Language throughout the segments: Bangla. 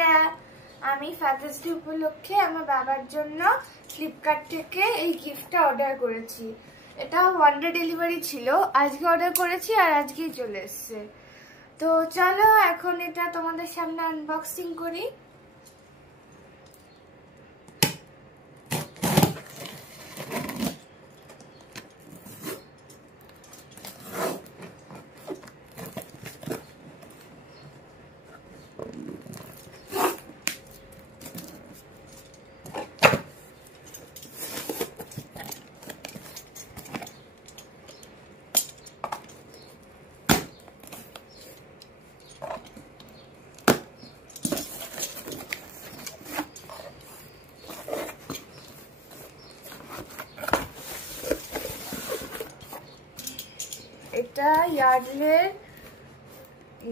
বন্ধুরা, আমি ফাদার্স ডে উপলক্ষে আমার বাবার জন্য ফ্লিপকার্ট থেকে এই গিফটটা অর্ডার করেছি। এটা ওয়ান ডে ডেলিভারি ছিল, আজকে অর্ডার করেছি আর আজকেই চলে এসছে। তো চলো এখন এটা তোমাদের সামনে আনবক্সিং করি। এটা ইয়ার্ডলের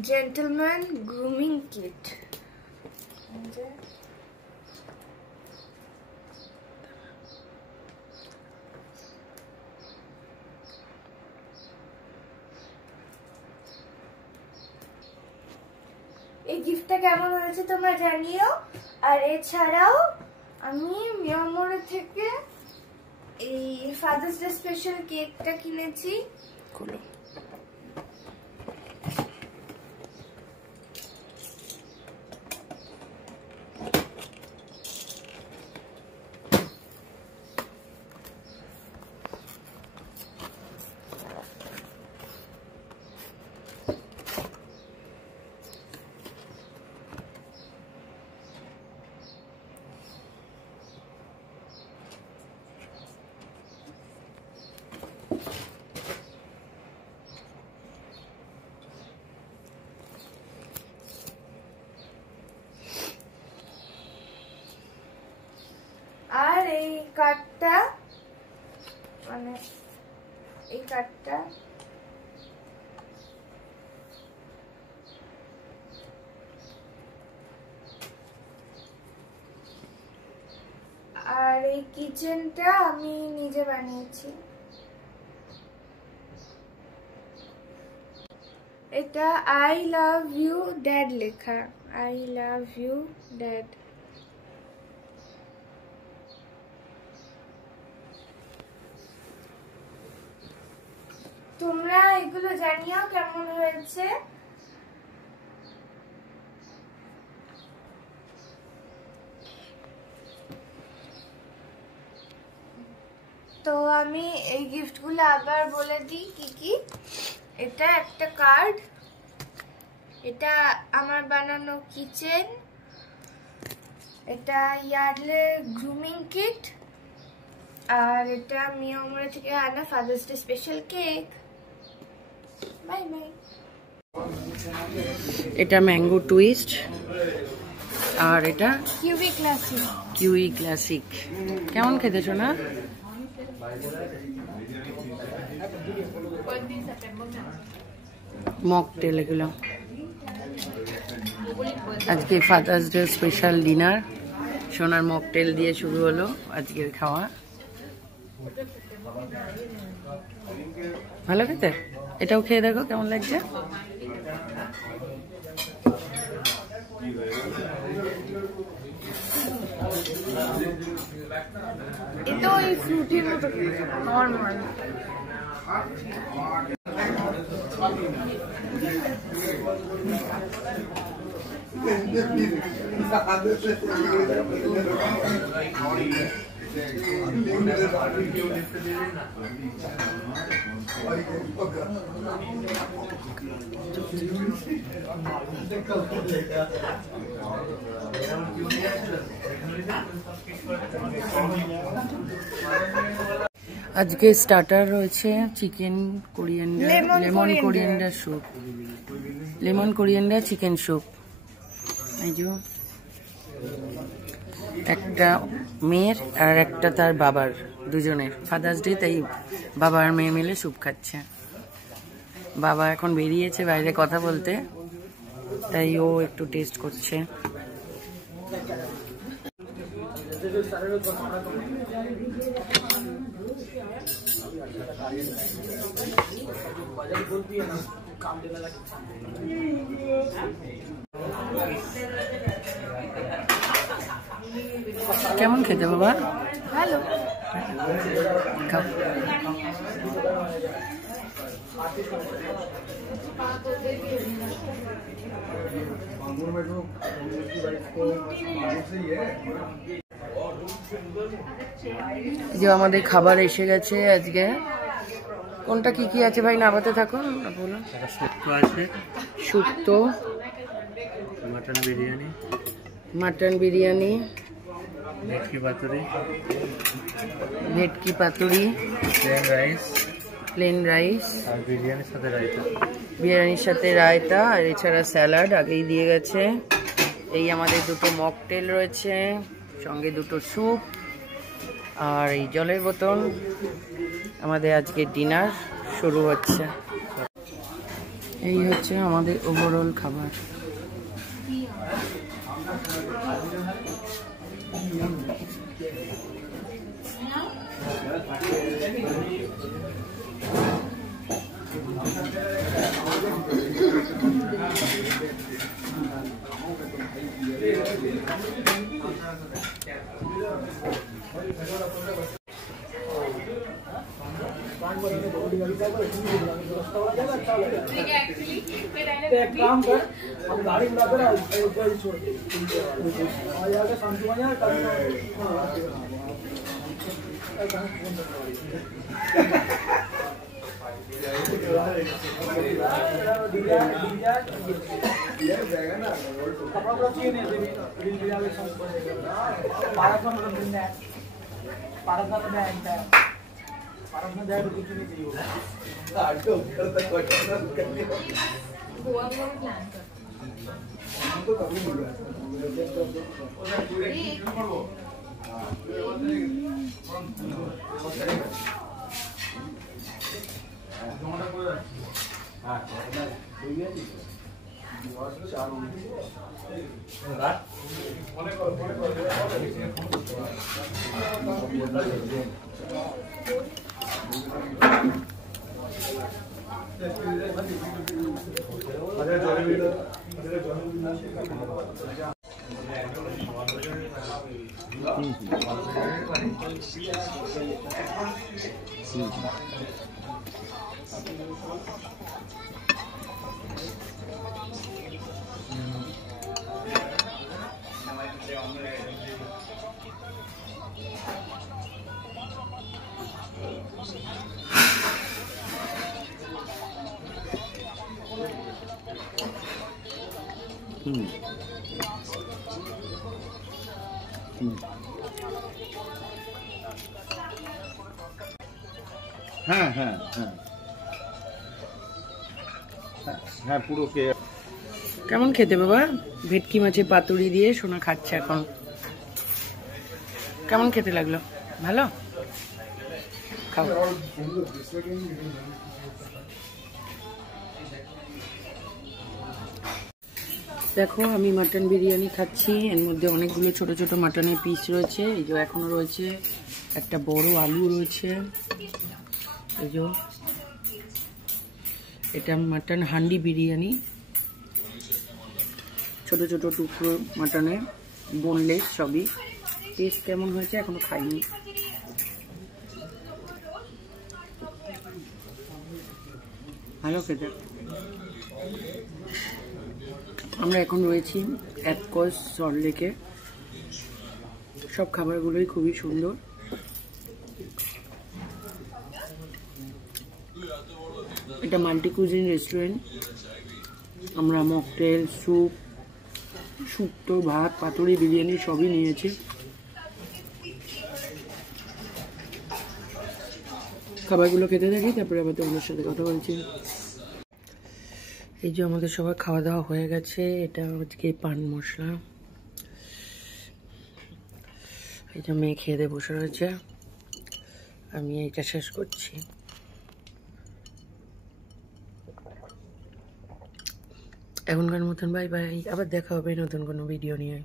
জেন্টলম্যান গ্রুমিং কিট। এই গিফটটা কেমন হয়েছে তোমরা জানিও। আর এছাড়াও আমি মিয়ামোরে থেকে এই ফাদার্স ডে স্পেশাল কেকটা কিনেছি। আর এই কার্ডটা মানে এই কার্ডটা আর এই কিচেনটা আমি নিজে বানিয়েছি। এটা আই লাভ ইউ ড্যাড লেখা, আই লাভ ইউ ড্যাড। তোমরা এগুলো জানিও কেমন হয়েছে। তো আমি এই গিফটগুলো আবার বলে দিই কি কি। এটা একটা কার্ড, এটা আমার বানানো কিচেন, এটা ইয়ার্ডলে গ্রুমিং কিট, আর এটা মিয়ামোরে থেকে আনা father's day special cake. Bye bye. এটা ম্যাঙ্গো টুইস্ট আর এটা কিউই ক্লাসিক। কিউই ক্লাসিক কেমন খেতে শোনা? মকটেল এগুলো। আজকে ফাদার্স ডে স্পেশাল ডিনার, সোনার মকটেল দিয়ে শুরু হলো আজকের খাওয়া। ভালো খেতে, এটাও খেয়ে দেখো কেমন লাগছে। এটা ওই ফ্রুটির মতো নরমাল। আজকে স্টার্টার রয়েছে chicken coriander, lemon coriander soup, lemon coriander chicken soup. এই যে একটা মেয়ের আর একটা তার বাবার, দুজনের ফাদার্স ডে, তাই বাবা আর মেয়ে মিলে স্যুপ খাচ্ছে। বাবা এখন বেরিয়েছে বাইরে কথা বলতে, তাই ও একটু টেস্ট করছে। কেমন খেতে বাবা? ভালো। খাও। যে আমাদের খাবার এসে গেছে আজকে। কোনটা কি কি আছে ভাই নামাতে থাকুন বলুন। শুক্তো আছে, শুক্তো, মটন বিরিয়ানি, মাটন বিরিয়ানি, ভেটকি পাতুরি, ভেটকি পাতুরি, প্লেন রাইস, প্লেন রাইস, আর বিরিয়ানির সাথে রায়তা। বিরিয়ানির সাথে রায়তা, আর এছাড়া স্যালাড আগেই দিয়ে গেছে। এই আমাদের দুটো মকটেল রয়েছে, সঙ্গে দুটো স্যুপ আর এই জলের বোতল। আমাদের আজকে ডিনার শুরু হচ্ছে। এই হচ্ছে আমাদের ওভারঅল খাবার। एक काम कर, हम गाड़ी बुला कर ऊपर ही छोड़ दे आ जाएगा शांति आ कपड़ा चाहिए হ্যাঁ হ্যাঁ হ্যাঁ হ্যাঁ পুরো কে। কেমন খেতে বাবা? ভেটকি মাছের পাতুরি দিয়ে সোনা খাচ্ছে এখন। কেমন খেতে লাগলো? ভালো? খাও। দেখো আমি মাটন বিরিয়ানি খাচ্ছি, এর মধ্যে অনেকগুলো ছোট ছোট মাটনের পিস রয়েছে। এই যে এখনো রয়েছে একটা বড় আলু রয়েছে। এই যে এটা মাটন হান্ডি বিরিয়ানি, ছোট ছোট টুকরো মাটনের, বোনলেস সবই। টেস্ট কেমন হয়েছে এখনো খাইনি। ভালো খেতে। আমরা এখন রয়েছি এতকস সল্টলেকে। সব খাবারগুলোই খুবই সুন্দর। এটা মাল্টি কুজিন রেস্টুরেন্ট। আমরা মকটেল, স্যুপ, শুক্তো, ভাত, পাতুরি, বিরিয়ানি সবই নিয়েছি। খাবারগুলো খেতে থাকি, তারপরে আবার তোমাদের সাথে কথা বলছি। এই যে আমাদের সবার খাওয়া দাওয়া হয়ে গেছে। এটা আজকে পান মশলা। এটা মেয়ে খেয়ে দিয়ে বসে রয়েছে, আমি এইটা শেষ করছি। এখনকার মতন বাই বাই, আবার দেখা হবে নতুন কোনো ভিডিও নিয়ে।